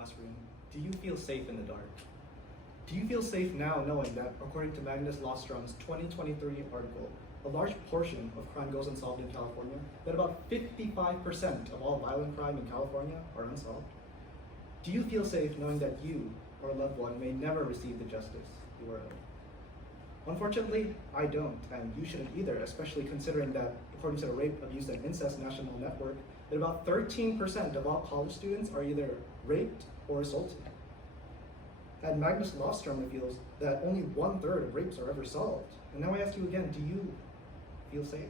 classroom, do you feel safe in the dark? Do you feel safe now knowing that, according to Magnus Lostrom's 2023 article, a large portion of crime goes unsolved in California, that about 55% of all violent crime in California are unsolved? Do you feel safe knowing that you or a loved one may never receive the justice you are owed? Unfortunately, I don't, and you shouldn't either, especially considering that, according to the Rape, Abuse, and Incest National Network, that about 13% of all college students are either raped or assaulted. And Magnus Lostrom reveals that only 1/3 of rapes are ever solved. And now I ask you again, do you feel safe?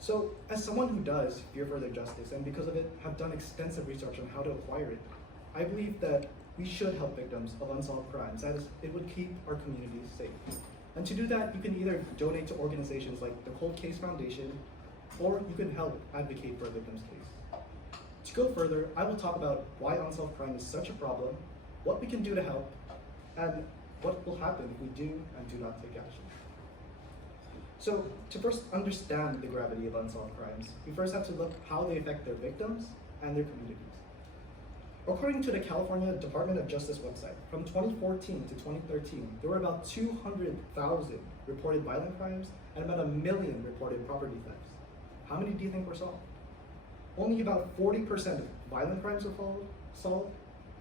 So, as someone who does fear further justice, and because of it have done extensive research on how to acquire it, I believe that we should help victims of unsolved crimes, as it would keep our communities safe. And to do that, you can either donate to organizations like the Cold Case Foundation, or you can help advocate for a victim's case. To go further, I will talk about why unsolved crime is such a problem, what we can do to help, and what will happen if we do and do not take action. So, to first understand the gravity of unsolved crimes, we first have to look how they affect their victims and their communities. According to the California Department of Justice website, from 2014 to 2013, there were about 200,000 reported violent crimes and about 1 million reported property thefts. How many do you think were solved? Only about 40% of violent crimes were solved,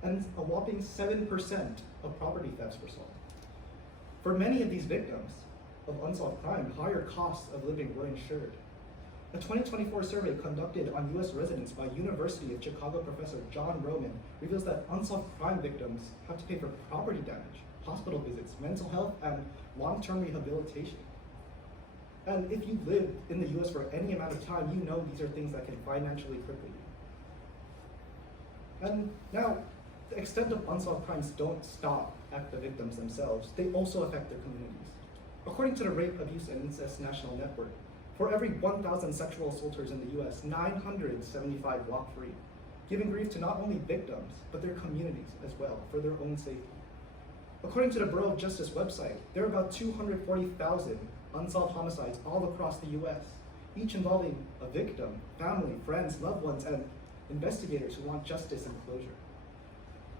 and a whopping 7% of property thefts were solved. For many of these victims of unsolved crime, higher costs of living were ensured. A 2024 survey conducted on US residents by University of Chicago professor John Roman reveals that unsolved crime victims have to pay for property damage, hospital visits, mental health, and long-term rehabilitation. And if you lived in the US for any amount of time, you know these are things that can financially cripple you. And now, the extent of unsolved crimes don't stop at the victims themselves, they also affect their communities. According to the Rape, Abuse, and Incest National Network, for every 1,000 sexual assaulters in the US, 975 walk free, giving grief to not only victims, but their communities as well, for their own safety. According to the Bureau of Justice website, there are about 240,000 unsolved homicides all across the US, each involving a victim, family, friends, loved ones, and investigators who want justice and closure.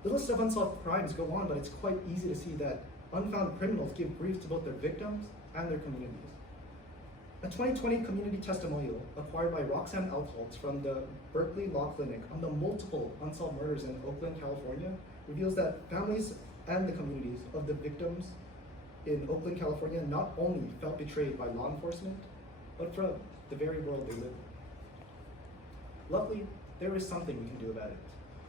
The list of unsolved crimes go on, but it's quite easy to see that unfound criminals give grief to both their victims and their communities. A 2020 community testimonial acquired by Roxanne Altholtz from the Berkeley Law Clinic on the multiple unsolved murders in Oakland, California, reveals that families and the communities of the victims in Oakland, California not only felt betrayed by law enforcement, but from the very world they live in. Luckily, there is something we can do about it.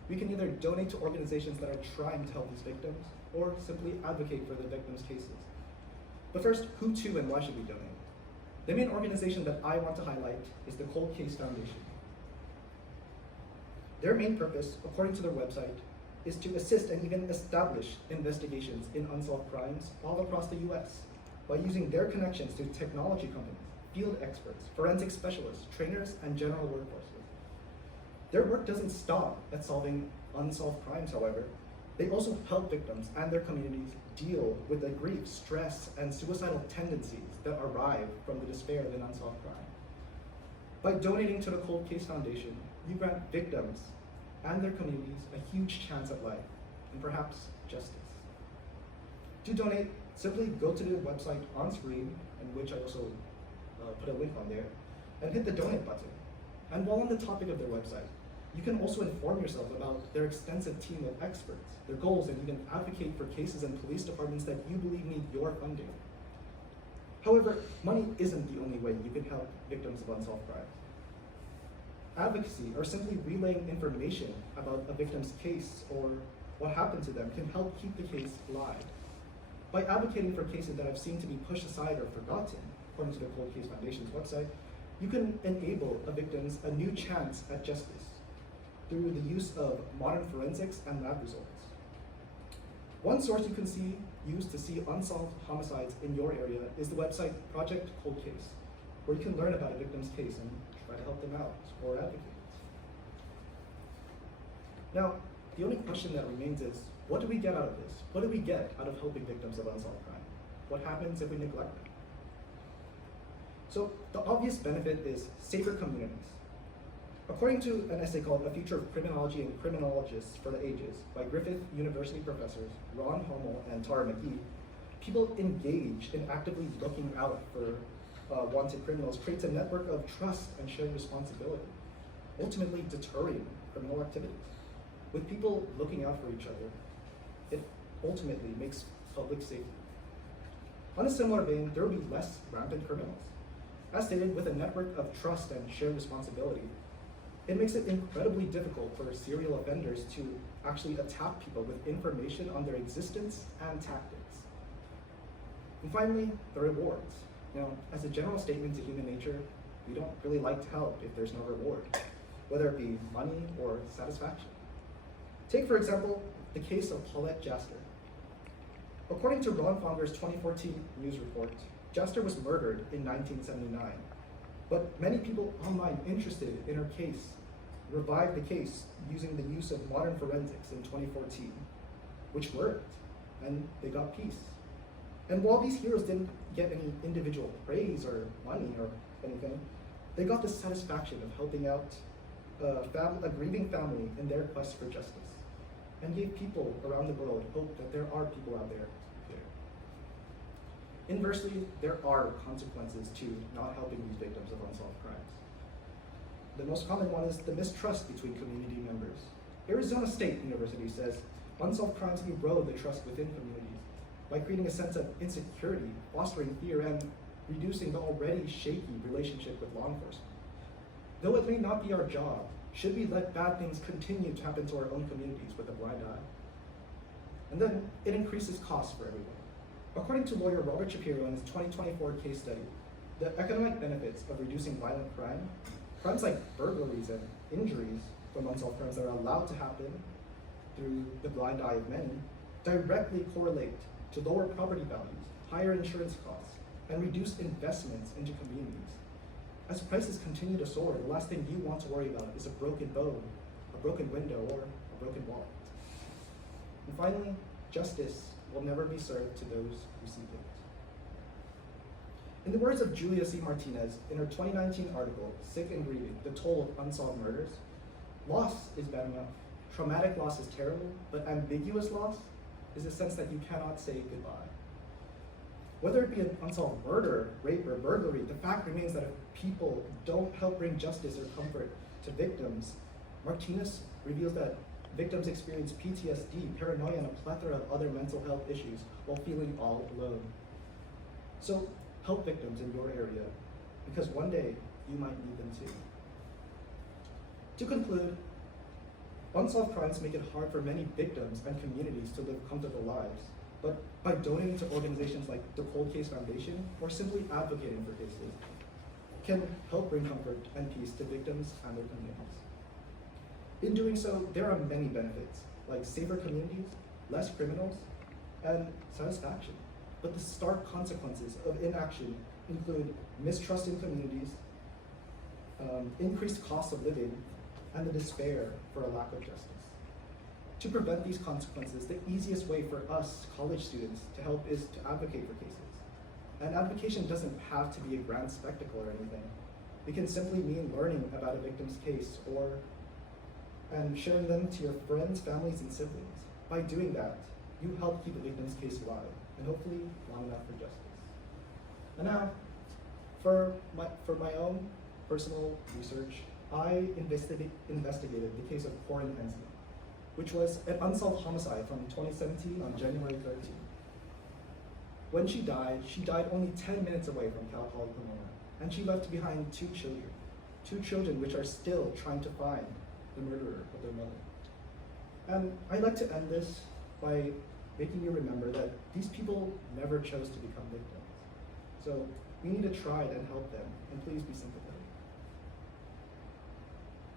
We can either donate to organizations that are trying to help these victims, or simply advocate for the victims' cases. But first, who to and why should we donate? The main organization that I want to highlight is the Cold Case Foundation. Their main purpose, according to their website, is to assist and even establish investigations in unsolved crimes all across the US by using their connections to technology companies, field experts, forensic specialists, trainers, and general workforces. Their work doesn't stop at solving unsolved crimes, however. They also help victims and their communities deal with the grief, stress, and suicidal tendencies that arrive from the despair of an unsolved crime. By donating to the Cold Case Foundation, you grant victims and their communities a huge chance at life, and perhaps justice. To donate, simply go to the website on screen, in which I also put a link on there, and hit the donate button. And while on the topic of their website, you can also inform yourself about their extensive team of experts, their goals, and even advocate for cases in police departments that you believe need your funding. However, money isn't the only way you can help victims of unsolved crimes. Advocacy, or simply relaying information about a victim's case or what happened to them, can help keep the case alive. By advocating for cases that have seemed to be pushed aside or forgotten, according to the Cold Case Foundation's website, you can enable a victims a new chance at justice through the use of modern forensics and lab results. One source you can use to see unsolved homicides in your area is the website Project Cold Case, where you can learn about a victim's case and try to help them out or advocate. Now, the only question that remains is, what do we get out of this? What do we get out of helping victims of unsolved crime? What happens if we neglect them? So the obvious benefit is safer communities. According to an essay called A Future of Criminology and Criminologists for the Ages by Griffith University professors Ron Hommel and Tara McGee, people engaged in actively looking out for wanted criminals creates a network of trust and shared responsibility, ultimately deterring criminal activities. With people looking out for each other, it ultimately makes public safety. On a similar vein, there will be less rampant criminals. As stated, with a network of trust and shared responsibility, it makes it incredibly difficult for serial offenders to actually attack people with information on their existence and tactics. And finally, the rewards. Now, as a general statement to human nature, we don't really like to help if there's no reward, whether it be money or satisfaction. Take, for example, the case of Paulette Jaster. According to Ron Fonger's 2014 news report, Jaster was murdered in 1979, but many people online interested in her case revived the case using the use of modern forensics in 2014, which worked, and they got peace. And while these heroes didn't get any individual praise or money or anything, they got the satisfaction of helping out a grieving family in their quest for justice, and gave people around the world hope that there are people out there to care. Inversely, there are consequences to not helping these victims of unsolved crimes. The most common one is the mistrust between community members. Arizona State University says unsolved crimes erode the trust within communities by creating a sense of insecurity, fostering fear, and reducing the already shaky relationship with law enforcement. Though it may not be our job, should we let bad things continue to happen to our own communities with a blind eye? And then it increases costs for everyone. According to lawyer Robert Shapiro in his 2024 case study, the economic benefits of reducing violent crime, crimes like burglaries and injuries from unsolved crimes that are allowed to happen through the blind eye of many, directly correlate to lower property values, higher insurance costs, and reduced investments into communities. As prices continue to soar, the last thing you want to worry about is a broken bone, a broken window, or a broken wallet. And finally, justice will never be served to those who seek it. In the words of Julia C. Martinez in her 2019 article, Sick and Grieving, The Toll of Unsolved Murders, loss is bad enough. Traumatic loss is terrible, but ambiguous loss is a sense that you cannot say goodbye. Whether it be an unsolved murder, rape, or burglary, the fact remains that if people don't help bring justice or comfort to victims, Martinez reveals that victims experience PTSD, paranoia, and a plethora of other mental health issues while feeling all alone. So help victims in your area, because one day you might need them too. To conclude, unsolved crimes make it hard for many victims and communities to live comfortable lives. But by donating to organizations like the Cold Case Foundation or simply advocating for cases, can help bring comfort and peace to victims and their communities. In doing so, there are many benefits, like safer communities, less criminals, and satisfaction. But the stark consequences of inaction include mistrust in communities, increased cost of living, and the despair for a lack of justice. To prevent these consequences, the easiest way for us college students to help is to advocate for cases. And advocation doesn't have to be a grand spectacle or anything. It can simply mean learning about a victim's case and sharing them to your friends, families, and siblings. By doing that, you help keep a victim's case alive, and hopefully long enough for justice. And now, for my own personal research, I investigated the case of Corinne Hensley, which was an unsolved homicide from 2017 on January 13th. When she died only 10 minutes away from Cal Poly Pomona, and she left behind two children which are still trying to find the murderer of their mother. And I'd like to end this by making you remember that these people never chose to become victims. So we need to try and help them, and please be sympathetic.